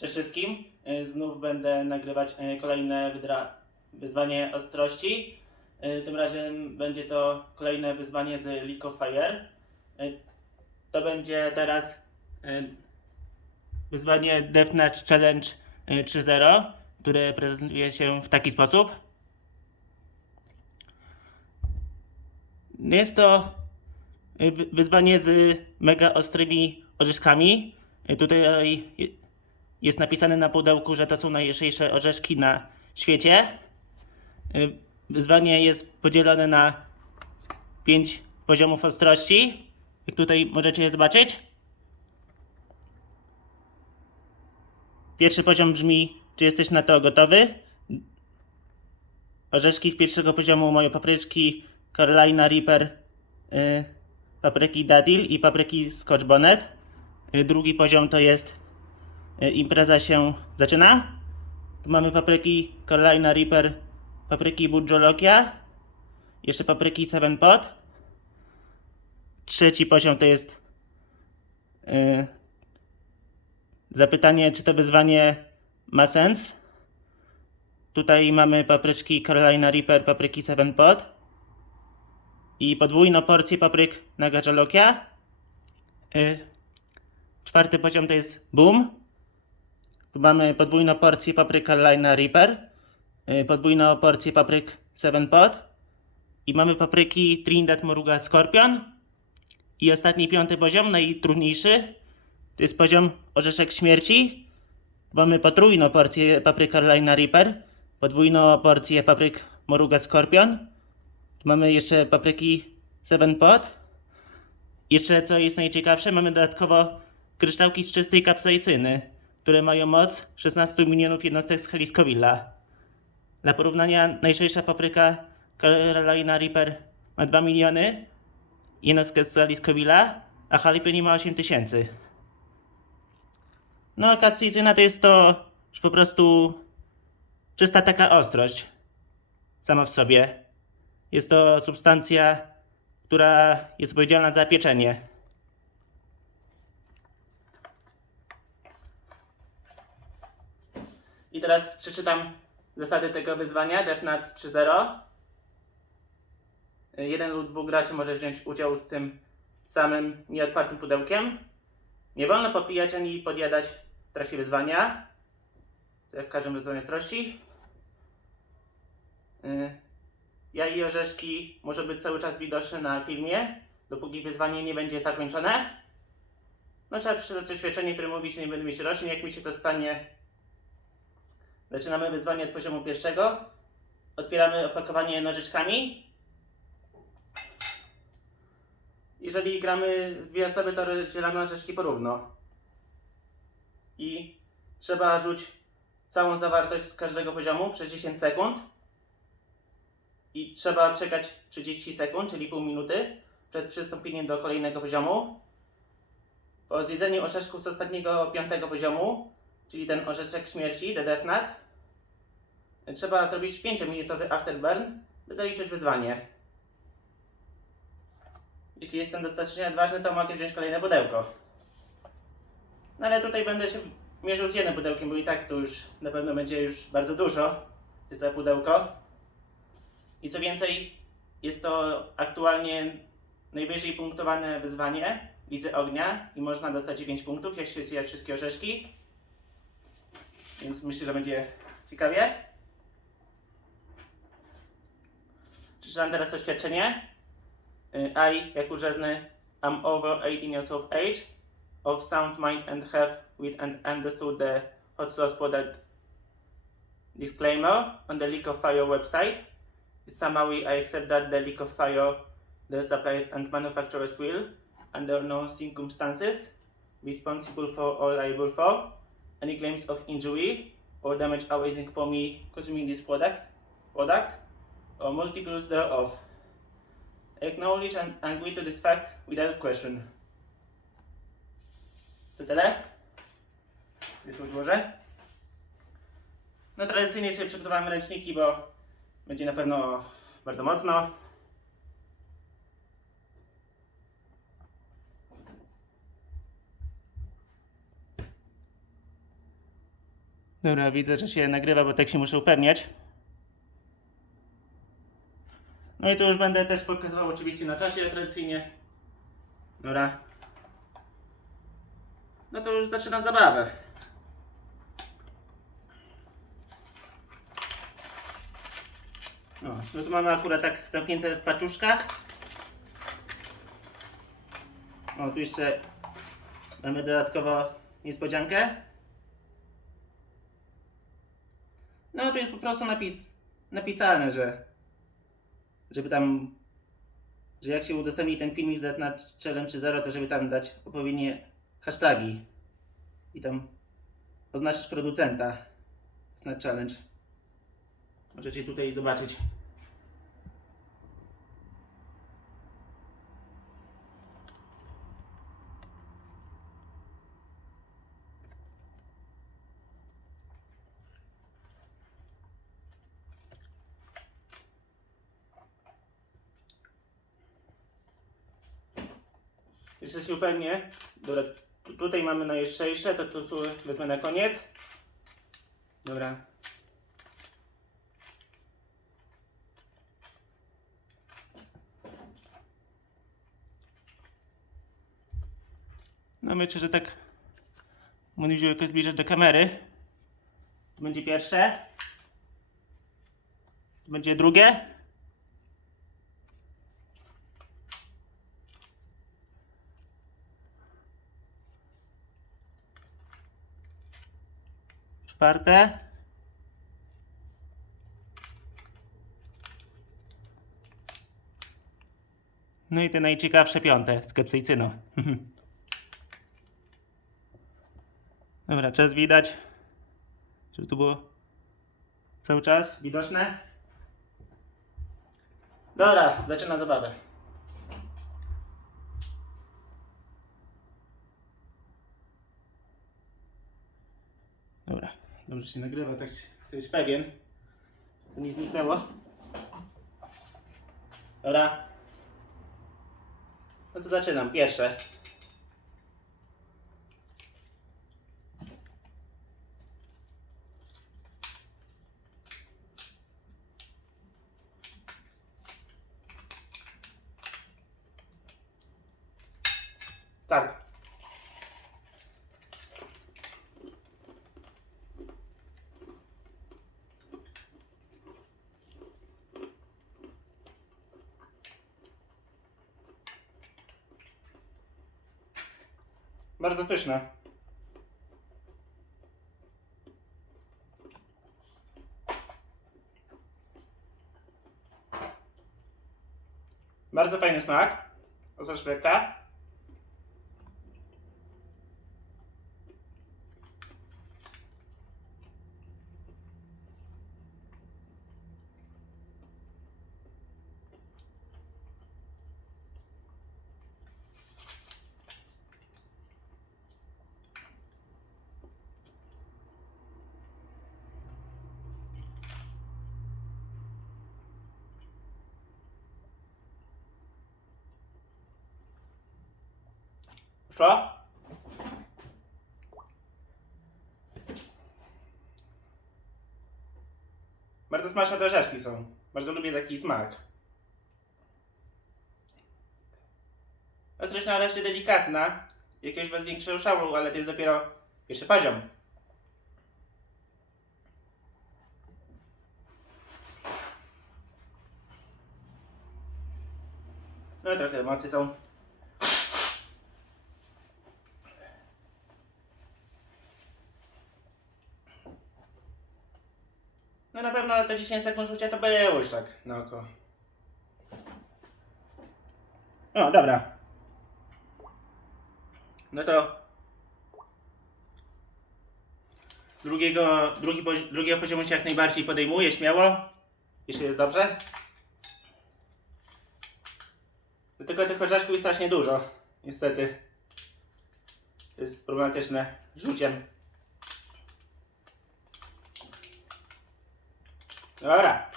Cześć wszystkim. Y, Znów będę nagrywać y, kolejne wyzwanie ostrości. Y, Tym razem będzie to kolejne wyzwanie z League of Fire. To będzie teraz wyzwanie Deathmatch Challenge y, 3.0, które prezentuje się w taki sposób. Jest to wy- wyzwanie z mega ostrymi orzeszkami. Tutaj jest napisane na pudełku, że to są najlżejsze orzeszki na świecie. Y, Wyzwanie jest podzielone na 5 poziomów ostrości. Jak tutaj możecie je zobaczyć. Pierwszy poziom brzmi, czy jesteś na to gotowy? Orzeszki z pierwszego poziomu mają papryczki Carolina Reaper, y, papryki Dadil i papryki Scotch Bonnet. Y, drugi poziom to jest impreza się zaczyna. Tu mamy papryki Carolina Reaper, papryki Budjolokia, jeszcze papryki Seven Pot. Trzeci poziom to jest y, zapytanie, czy to wyzwanie ma sens. Tutaj mamy papryczki Carolina Reaper, papryki Seven Pot i podwójną porcję papryk Nagajolokia. Y, czwarty poziom to jest Boom. Tu mamy podwójną porcję papryk Carolina Reaper, y, podwójną porcję papryk Seven Pot i mamy papryki Trinidad Moruga Scorpion. I ostatni piąty poziom, najtrudniejszy, to jest poziom orzeszek śmierci. Mamy potrójną porcję papryk Carolina Reaper, podwójną porcję papryk Moruga Scorpion. Tu mamy jeszcze papryki Seven Pot. Jeszcze co jest najciekawsze, mamy dodatkowo kryształki z czystej kapsaicyny, które mają moc 16 milionów jednostek skali Scoville'a. Dla porównania najszersza papryka Carolina Reaper ma 2 miliony jednostek skali Scoville'a, a jalapeno ma 8 tysięcy. No a kapsaicyna to jest to już po prostu czysta taka ostrość sama w sobie. Jest to substancja, która jest odpowiedzialna za pieczenie. I teraz przeczytam zasady tego wyzwania DevNat 3.0. Jeden lub dwóch graczy może wziąć udział z tym samym nieotwartym pudełkiem. Nie wolno popijać ani podjadać w trakcie wyzwania. Jak w każdym wyzwaniu ostrości. Y, Jaja i orzeszki może być cały czas widoczne na filmie, dopóki wyzwanie nie będzie zakończone. No trzeba przeczytać oświadczenie, które mówi, że nie będę mieć roszczeń, jak mi się to stanie. Zaczynamy wyzwanie od poziomu pierwszego. Otwieramy opakowanie nożyczkami. Jeżeli gramy dwie osoby, to rozdzielamy orzeszki porówno. I trzeba rzuć całą zawartość z każdego poziomu przez 10 sekund i trzeba czekać 30 sekund, czyli pół minuty, przed przystąpieniem do kolejnego poziomu. Po zjedzeniu orzeszków z ostatniego piątego poziomu, czyli ten orzeczek śmierci, The Death Nut, trzeba zrobić 5-minutowy afterburn, by zaliczyć wyzwanie. Jeśli jestem dostatecznie odważny, to mogę wziąć kolejne pudełko. No ale tutaj będę się mierzył z jednym pudełkiem, bo i tak to już na pewno będzie już bardzo dużo. Za pudełko. I co więcej, jest to aktualnie najwyżej punktowane wyzwanie Widzę ognia i można dostać 9 punktów, jak się zje wszystkie orzeszki. Więc myślę, że będzie ciekawie. Przeczytam teraz oświadczenie. I, jak urzędny, am over 18 years of age, of sound mind and have with and understood the hot sauce product disclaimer on the League of Fire website. Somehow I accept that the League of Fire, the suppliers and manufacturers will, under no circumstances, be responsible for or liable for any claims of injury or damage arising from me consuming this product, product or multiples thereof. Acknowledge and agree to this fact without question. To tyle? Tu odłożę. No tradycyjnie sobie przygotowałem ręczniki, bo będzie na pewno bardzo mocno. Dobra, widzę, że się nagrywa, bo tak się muszę upewniać. No i tu już będę też pokazywał oczywiście na czasie tradycyjnie. Dobra. No to już zaczynam zabawę. O, no to mamy akurat tak zamknięte w paczuszkach. O, tu jeszcze mamy dodatkowo niespodziankę. No tu jest po prostu napis, napisane, że żeby tam, że jak się udostępni ten filmik z na challenge czy zero, to żeby tam dać odpowiednie hasztagi i tam oznaczyć producenta na challenge. Możecie tutaj zobaczyć. Jeszcze się upewnię. Dobra, tu- tutaj mamy najszczęście, to tu wezmę na koniec. Dobra. No myślę, że tak będę jakoś zbliżać do kamery. To będzie pierwsze. To będzie drugie. Czwarte. No i te najciekawsze piąte z kepsejcyną. Dobra, czas widać. Żeby tu było cały czas widoczne. Dobra, zaczynam zabawę. Dobra, dobrze się nagrywa, tak chcę być pewien. To nie zniknęło. Dobra. No to zaczynam. Pierwsze. Bardzo pyszne. Bardzo fajny smak. Osa szleka. Bardzo smaczne te są. Bardzo lubię taki smak. Ostrość na reszcie delikatna. Jakiegoś bez większego szału, ale to jest dopiero pierwszy poziom. No trochę emocje są. No na pewno te 10 sekund rzucia to było już tak na oko. O, dobra. No to drugiego, drugi, drugiego poziomu się jak najbardziej podejmuję, śmiało. Jeśli jest dobrze. Do tego tych orzeszków jest strasznie dużo. Niestety. To jest problematyczne rzuciem. Dobra.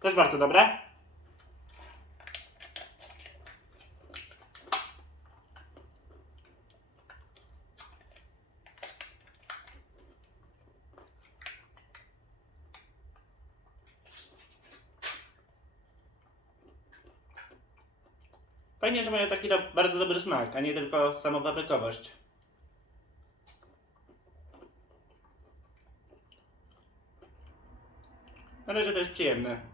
Też bardzo dobre. Fajnie, że mają taki do, bardzo dobry smak, a nie tylko samą paprykowość. Na razie to jest przyjemne.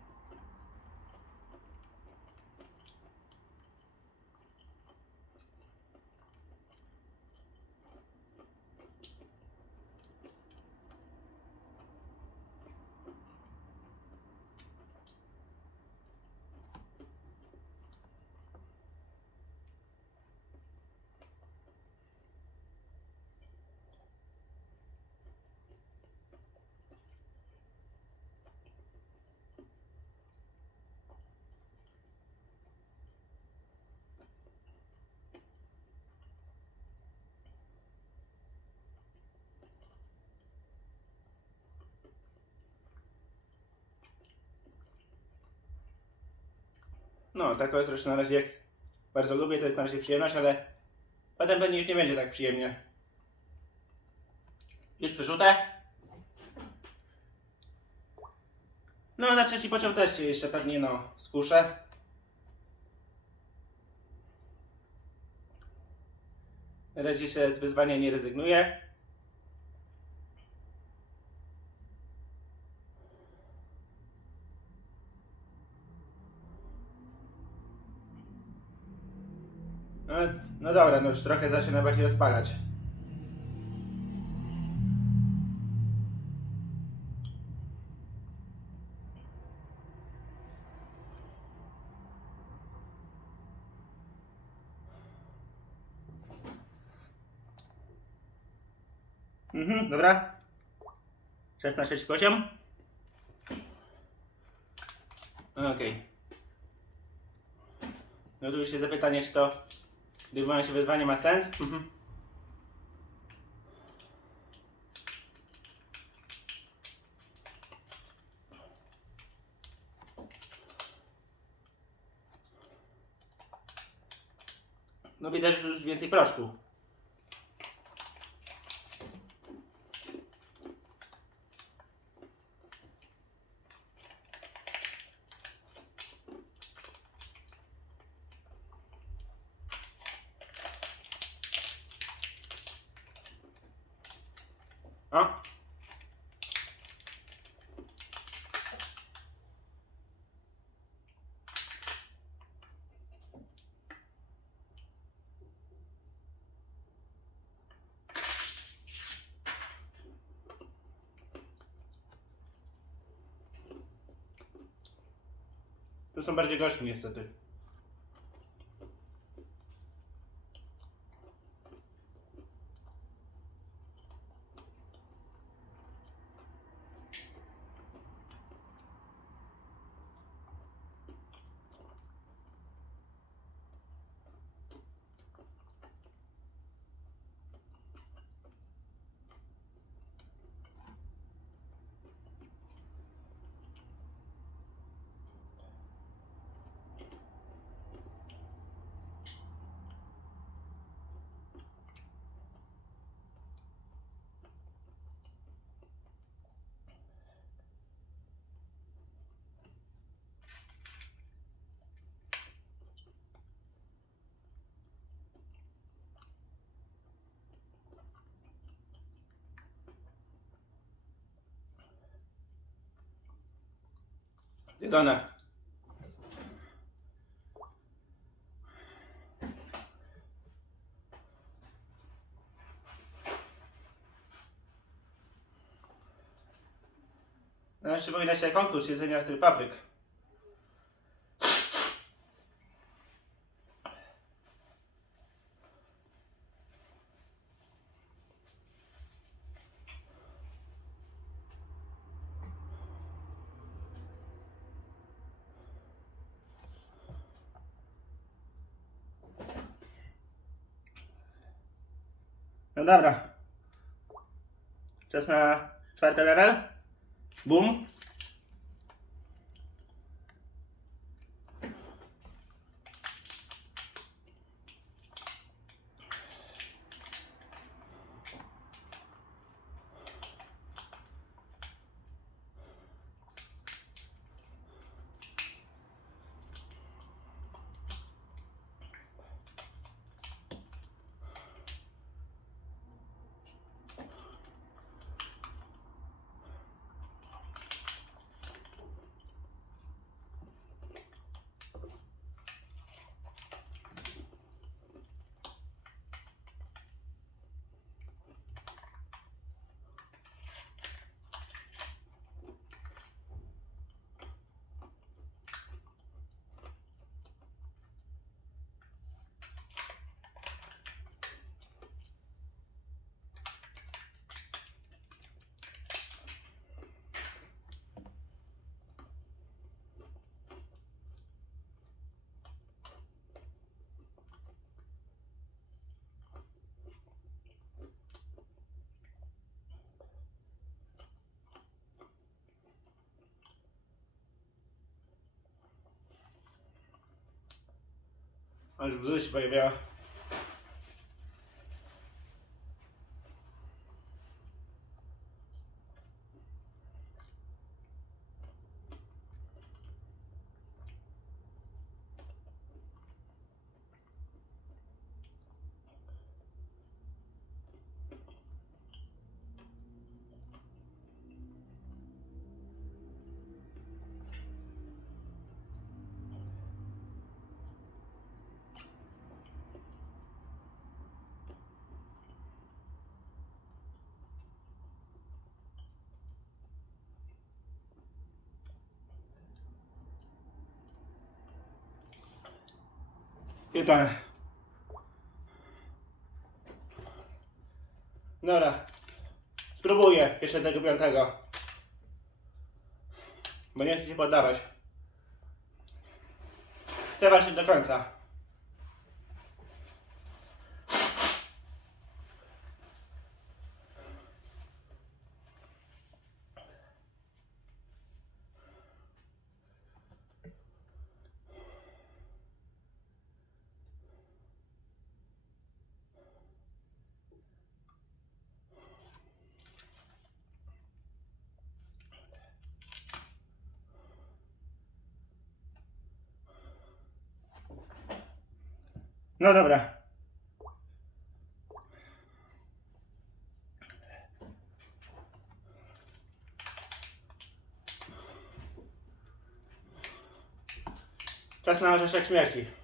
No, taką jest zresztą na razie bardzo lubię, to jest na razie przyjemność, ale potem pewnie już nie będzie tak przyjemnie. Już przerzutę. No, na trzeci poziom też się jeszcze pewnie, no, skuszę. Na razie się z wyzwania nie rezygnuję. No dobra, no już trochę zaczyna bardziej rozpalać. Mhm, dobra. Czas na trzeci poziom. Okej. No tu już jest zapytanie, czy to gdyby się wyzwanie ma sens. Mhm. No widać, że już więcej proszku. O. Tu są bardziej gorzkie niestety. Zjedzone. No, jeszcze powinna się konkurs jedzenia z tych papryk. Dobra. Czas na czwarty level. Boom. Już bzy się pojawiała. Jedzone. Dobra. Spróbuję jeszcze tego piątego. Bo nie chcę się poddawać. Chcę walczyć do końca. No dobra. Czas na orzeszek śmierci.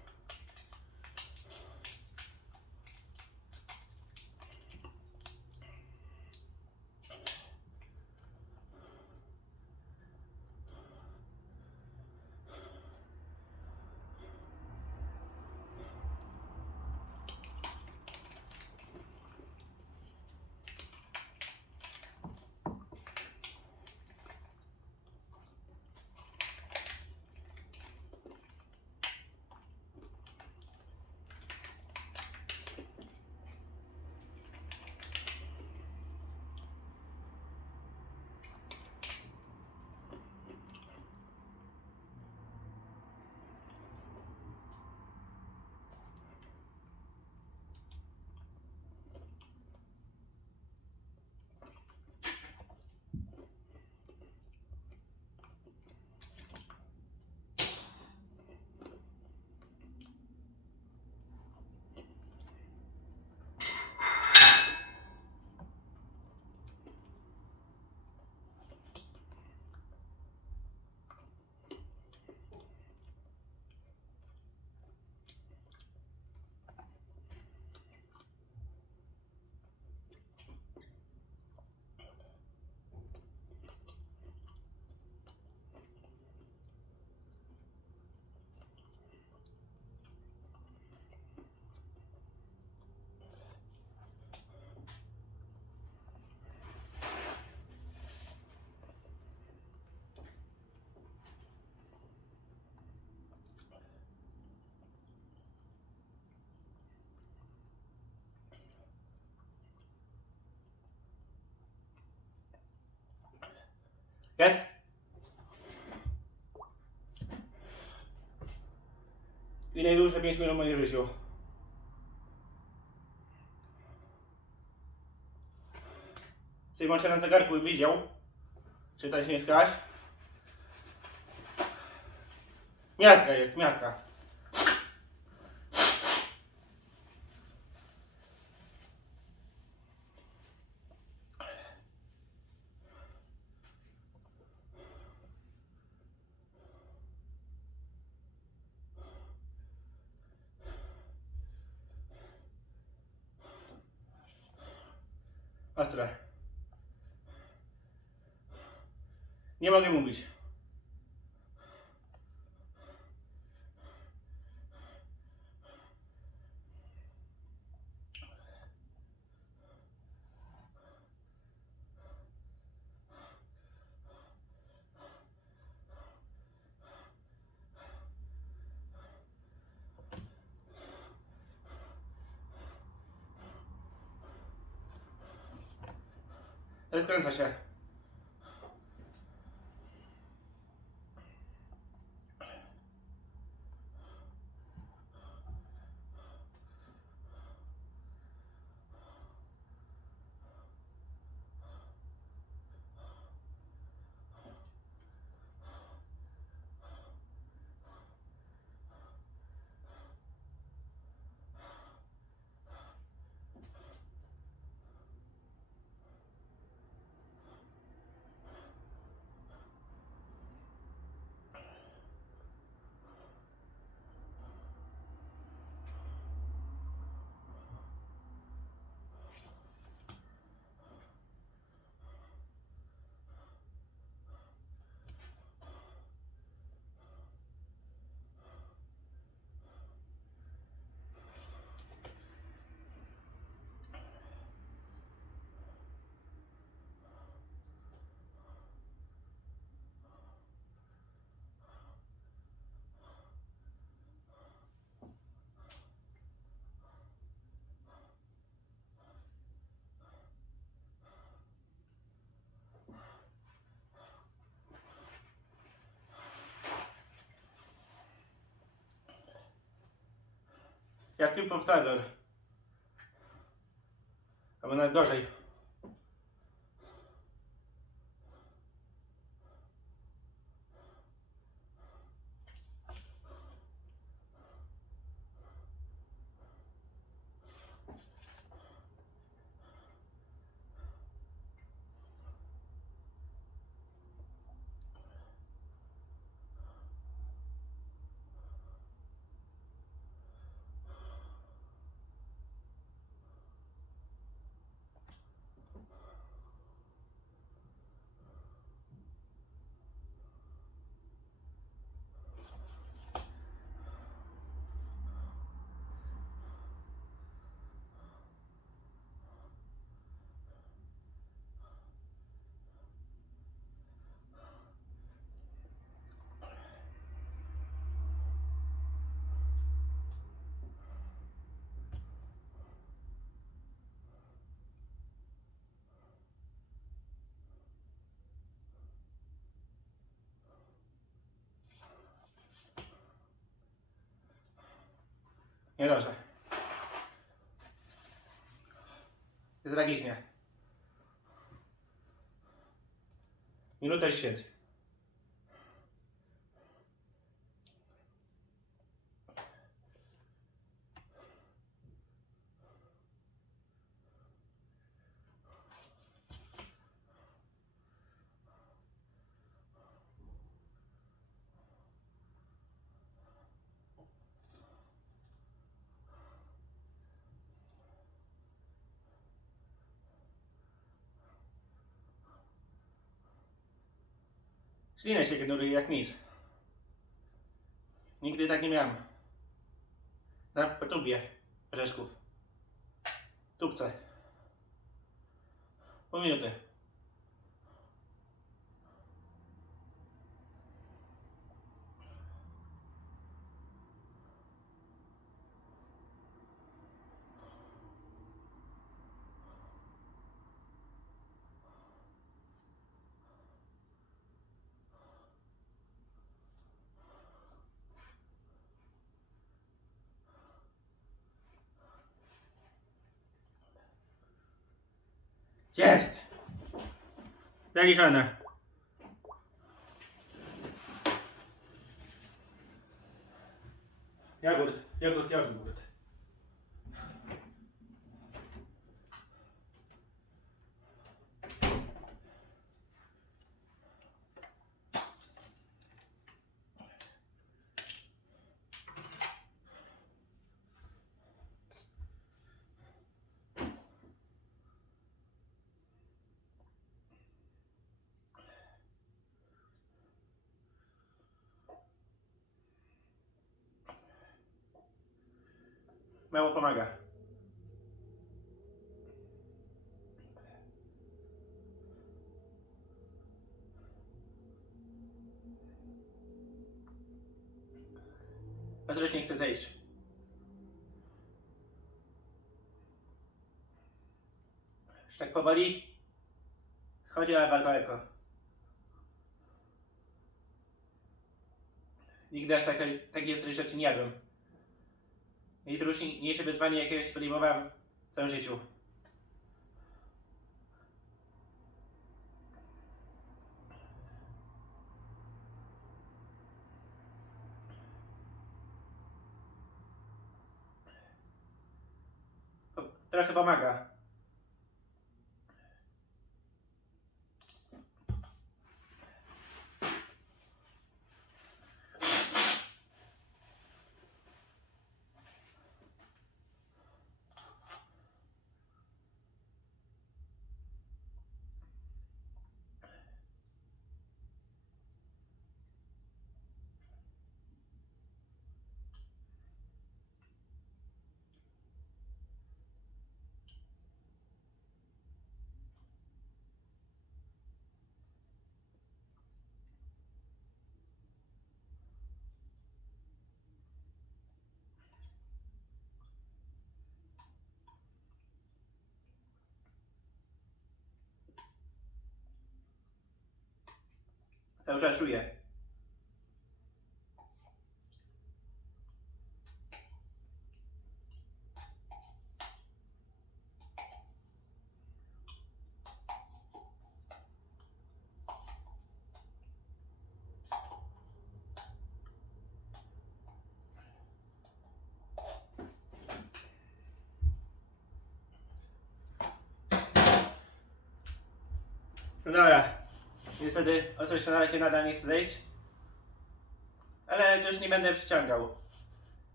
Jest? I najdłuższe 5 minut w moim życiu. Sejmon się na zegarku widział, czy ta się nie. Miazga jest, miazga. Nie mogę mówić. Skręca się. Jak tu powtarzam, a bo najdrożej Niedobrze. Tragicznie. Minuta 10. Ślinę się generuje jak nic. Nigdy tak nie miałem. Na tubie orzeszków. Tubce. Pół minuty. Jest! Zaliczone. Jogurt, jogurt, jogurt. Mało pomaga. Ostrość nie chce zejść. Już tak powoli schodzi, ale bardzo lekko. Nigdy aż takiej, takiej ostrej rzeczy nie jadłem. Najtrudniejsze wyzwanie, jakiego się podejmowałem w całym życiu. To Trochę pomaga. Cały czas czuję. No dobra. Niestety ostrość na razie nadal nie chce zejść. Ale już nie będę przyciągał.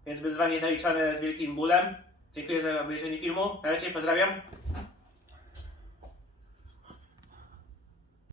Więc wyzwanie zaliczone z wielkim bólem. Dziękuję za obejrzenie filmu. Na razie pozdrawiam.